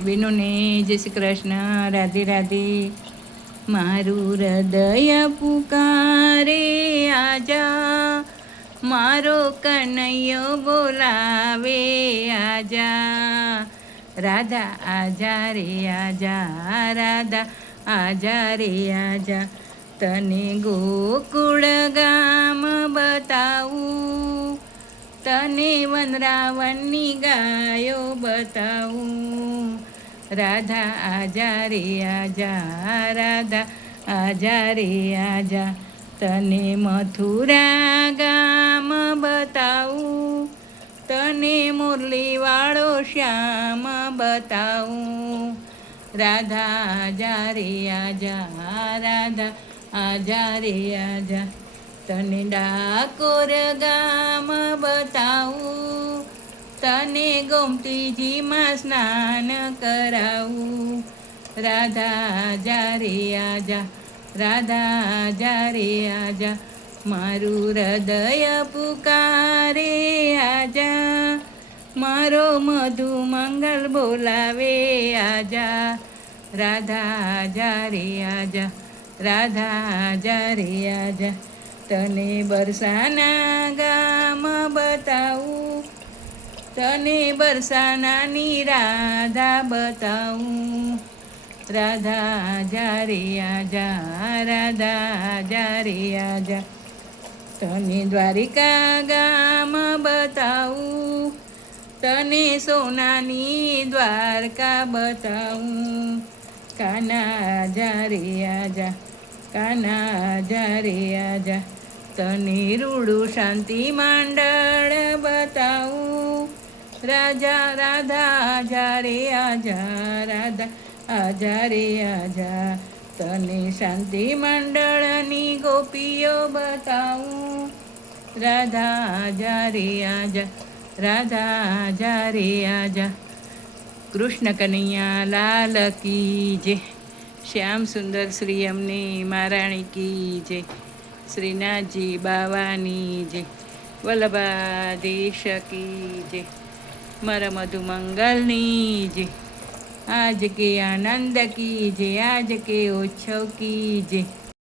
બેનોને જય શ્રી કૃષ્ણ, રાધે રાધે. મારું હૃદય પુકારે આજા, મારો કનૈયો બોલાવે આજા. રાધા આજા રે આજા, રાધા આજા રે આજા. તને ગોકુળ ગામ બતાવું, તને વનરાવનની ગાયો બતાવું. રાધા આજા રે આજા, રાધા આજા રે આજા. તને મથુરા ગામ બતાવું, તને મુરલીવાળો શ્યામ બતાવું. રાધા આજા રે આજા, રાધા આજા રે આજા. તને ડાકોર ગામ બતાવું, તને ગોમતીજીમાં સ્નાન કરાવું. રાધા આજા રે આજા, રાધા આજા રે આજા. મારું હૃદય પુકારે આજા, મારો મધુ મંગલ બોલાવે આજા. રાધા આજા રે આજા, રાધા આજા રે આજા. તને બરસાના ગામ બતાવું, તને બરસાનાની રાધા બતાવું. રાધા આજા રે આજા, રાધા આજા રે આજા. તને દ્વારિકા ગામ બતાવું, તને સોનાની દ્વારકા બતાવું. કાના આજા રે આજા, કાના આજા રે આજા. તને રૂડું શાંતિ માંડળ બતાવું. રાજા રાધા આજા રે આજા, રાધા આજા રે આજા. તને શાંતિ મંડળની ગોપીઓ બતાવું. રાધા આજા રે આજા, રાધા આજા રે આજા. કૃષ્ણ કનૈયા લાલ કી જય. શ્યામ સુંદર શ્રી અમને મહારાણી કી જય. શ્રીનાથજી બાવાની જય. વલ્લભાદેશ કી જય. મારા મધુ મંગલની જય. આજ કે આનંદ કી જય, આજ કે ઉત્સવ કી જય.